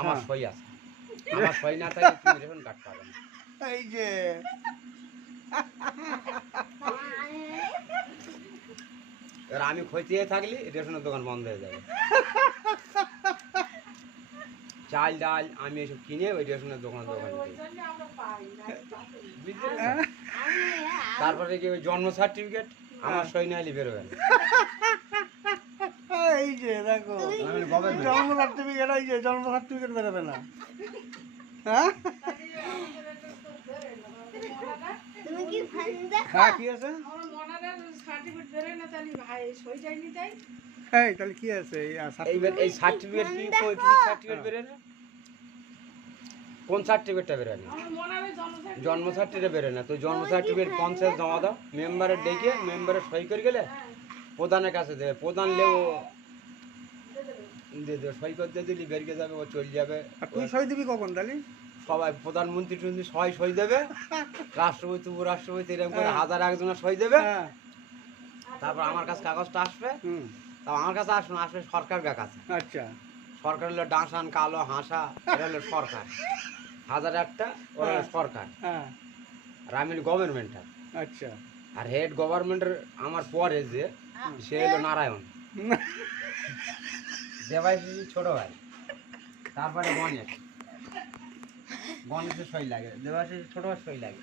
আমার সই আছে, আমার সই না থাকলে তুমি রেশন কার্ড পাবে না। এই যে এবার আমি খতিয়ে থাকলে রেশনের দোকান বন্ধ হয়ে যাবে। চাল ডাল আমি এসব কিনে ওই রেশনের দোকানে দিই। বুঝতে পেরেছো? তারপরে কি ওই জন্ম সার্টিফিকেট আমার সই না হলে বেরোবে না। এই যে দেখো জন্ম সার্টিফিকেট, এই যে জন্ম সার্টিফিকেট বেরোবে না। হ্যাঁ হ্যাঁ কি আছে? এই তাহলে কি আছে? এইবার এই সার্টিফিকেট কি সার্টিফিকেট বেরোয় না? কোন সার্টিফিকেটটা বেরোয় না? জন্ম সার্টিফিকেট বেরোয় না। তো জন্ম সার্টিফিকেট পঞ্চায়েত জমা দাও, মেম্বারের ডেকে মেম্বারের সই করে গেলে প্রধানের কাছে দেবে, প্রধান লেও দিয়ে দেবে, সই করে দিয়ে দিলি বেরিয়ে যাবে, ও চলে যাবে। আর তুই সই দিবি কখন তাহলে? সবাই প্রধানমন্ত্রী টন্ত্রী সবাই সই দেবে, রাষ্ট্রপতি উপরাষ্ট্রপতি এরকম করে হাজার একজনের সই দেবে। হ্যাঁ তারপর আমার কাছে কাগজটা আসবে। তা আমার কাছে আসবে না, আসবে সরকারের কাছে। আচ্ছা সরকার হলো ডাঁসান কালো হাসা, এটা হলো সরকার, হাজার একটা ওরা হলো সরকার, হ্যাঁ আর আমি গভর্নমেন্টার। আচ্ছা আর হেড গভর্নমেন্টের আমার পরে যে সে হলো নারায়ণ, দেবাশিস ছোট ভাই, তারপরে গণেশ, গণেশের সই লাগে, দেবাশিস ছোট ভাই সই লাগে।